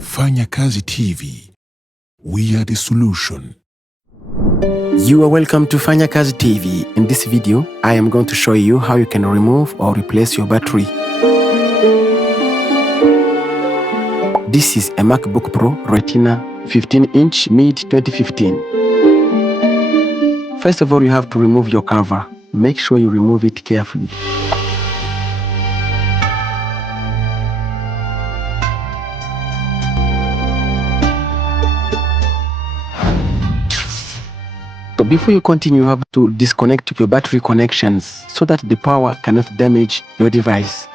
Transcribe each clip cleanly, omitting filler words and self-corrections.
Fanyakazitv. We are the solution. You are welcome to Fanyakazitv. In this video, I am going to show you how you can remove or replace your battery. This is a MacBook Pro Retina 15-inch mid-2015. First of all, you have to remove your cover. Make sure you remove it carefully. So before you continue, you have to disconnect your battery connections so that the power cannot damage your device.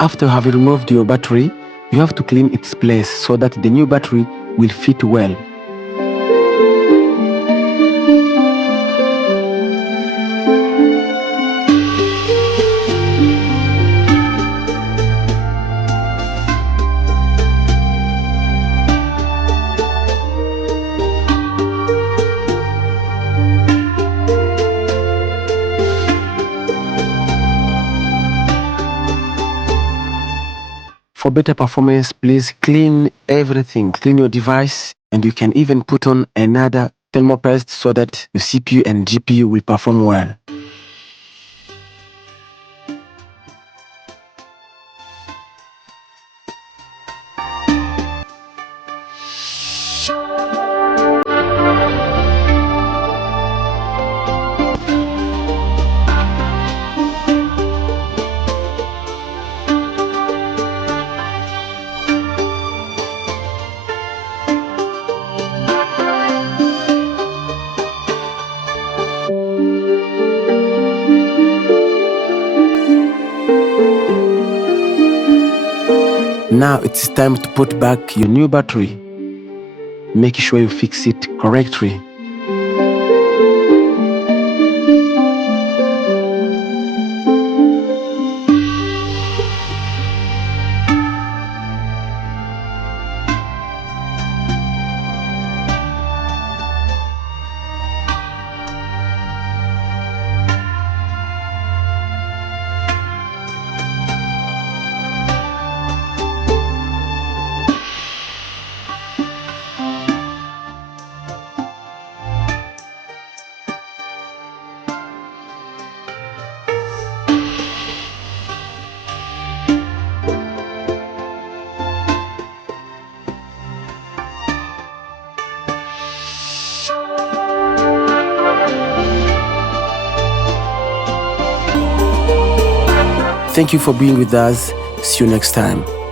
After having removed your battery, you have to clean its place so that the new battery will fit well. For better performance, please clean everything. Clean your device, and you can even put on another thermal paste so that the CPU and GPU will perform well. Now it's time to put back your new battery. Make sure you fix it correctly. Thank you for being with us. See you next time.